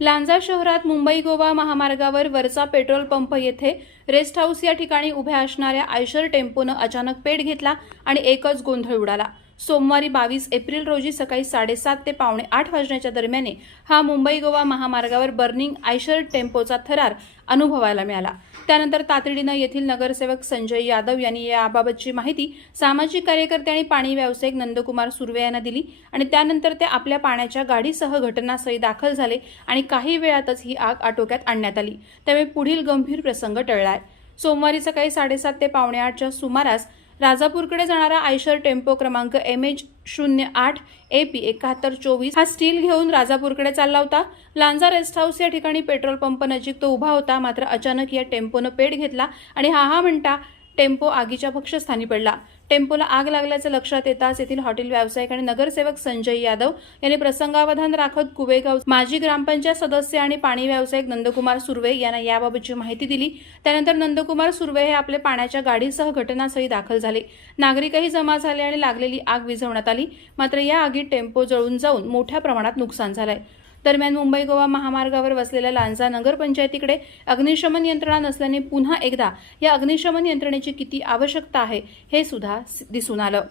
लांजा शहरात मुंबई गोवा महामार्गावर वरचा पेट्रोल पंप येथे रेस्ट हाऊस या ठिकाणी उभ्या असणाऱ्या आयशर टेम्पोनं अचानक पेट घेतला आणि एकच गोंधळ उडाला। सोमवारी 22 एप्रिल रोजी सकाळी 7:30 ते पावणे 8 वाजण्याच्या दरम्यान हा मुंबई गोवा महामार्गावर बर्निंग आयशर टेम्पोचा थरार अनुभवायला मिळाला। त्यानंतर तातडीनं येथील नगरसेवक संजय यादव यांनी याबाबतची माहिती सामाजिक कार्यकर्ते आणि पाणी व्यावसायिक नंदकुमार सुर्वे यांना दिली आणि त्यानंतर ते आपल्या पाण्याच्या गाडीसह घटनास्थळी दाखल झाले आणि काही वेळातच ही आग आटोक्यात आणण्यात आली। त्यामुळे पुढील गंभीर प्रसंग टळलाय। सोमवारी सकाळी 7:30 ते पावणे 8च्या सुमारास राजापूरकडे जाणारा आयशर टेम्पो क्रमांक MH08 AP 7124 हा स्टील घेऊन राजापूरकडे चालला होता। लांजा रेस्ट हाऊस या ठिकाणी पेट्रोल पंप नजीक तो उभा होता। मात्र अचानक या टेम्पोनं पेट घेतला आणि हा म्हणता टेम्पो आगीच्या भक्षस्थानी पडला। टेम्पोला आग लागल्याचे लक्षात येताच येथील हॉटेल व्यावसायिक आणि नगरसेवक संजय यादव यांनी प्रसंगावधान राखत कुवेगाव माजी ग्रामपंचायत सदस्य आणि पाणी व्यावसायिक नंदकुमार सुर्वे यांना याबाबतची माहिती दिली। त्यानंतर नंदकुमार सुर्वे हे आपल्या पाण्याच्या गाडीसह घटनास्थळी दाखल झाले। नागरिकही जमा झाले आणि लागलेली आग विझवण्यात आली। मात्र या आगीत टेम्पो जळून जाऊन मोठ्या प्रमाणात नुकसान झालंय। दरम्यान मुंबई गोवा महामार्गावर वसलेल्या लांजा नगरपंचायतीकडे अग्निशमन यंत्रणा नसल्याने पुन्हा एकदा या अग्निशमन यंत्रणेची किती आवश्यकता आहे हे सुद्धा दिसून आलं।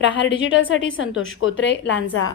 प्रहार डिजिटलसाठी संतोष कोत्रे, लांजा।